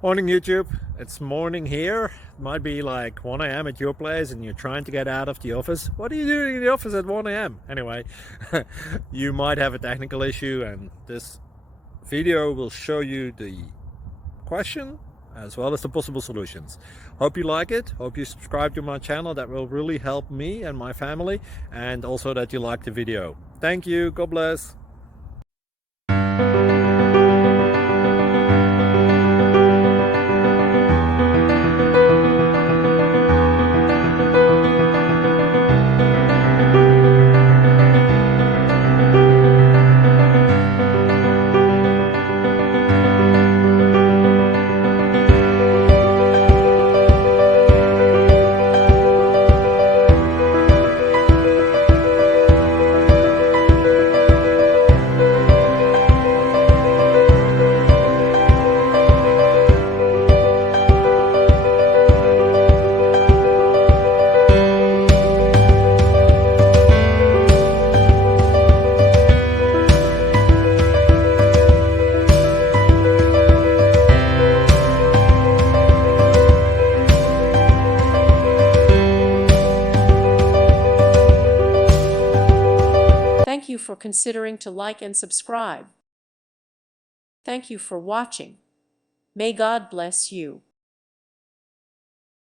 Morning YouTube, it's morning here. It might be like 1 a.m. at your place and you're trying to get out of the office. What are you doing in the office at 1 a.m.? Anyway, you might have a technical issue and this video will show you the question as well as the possible solutions. Hope you like it, hope you subscribe to my channel. That will really help me and my family, and also that you like the video. Thank you, God bless. Thank you for considering to like and subscribe. Thank you for watching. May God bless you.